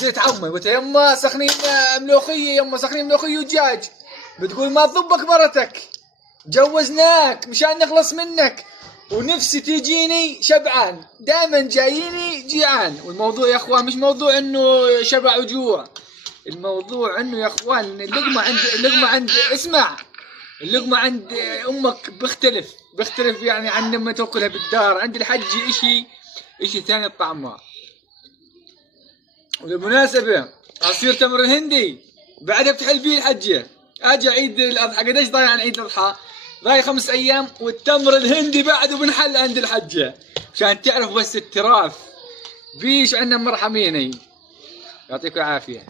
جيت عمي قلت يما سخنين ملوخيه، يما سخنين ملوخيه ودجاج. بتقول ما تضبك مرتك، جوزناك مشان نخلص منك، ونفسي تجيني شبعان، دائما جاييني جيعان. والموضوع يا اخوان مش موضوع انه شبع وجوع، الموضوع انه يا اخوان اللقمه عند اسمع، اللقمه عند امك بيختلف يعني عن لما تاكلها بالدار. عند الحج اشي ثاني طعمها. وبالمناسبة عصير تمر الهندي بعدها بتحل فيه الحجة. اجي عيد الاضحى، قديش ضايع عن عيد الاضحى؟ ضايع 5 ايام، والتمر الهندي بعده بنحل عند الحجة، عشان تعرف بس التراث بيش عنا مرحميني. يعطيكم العافية.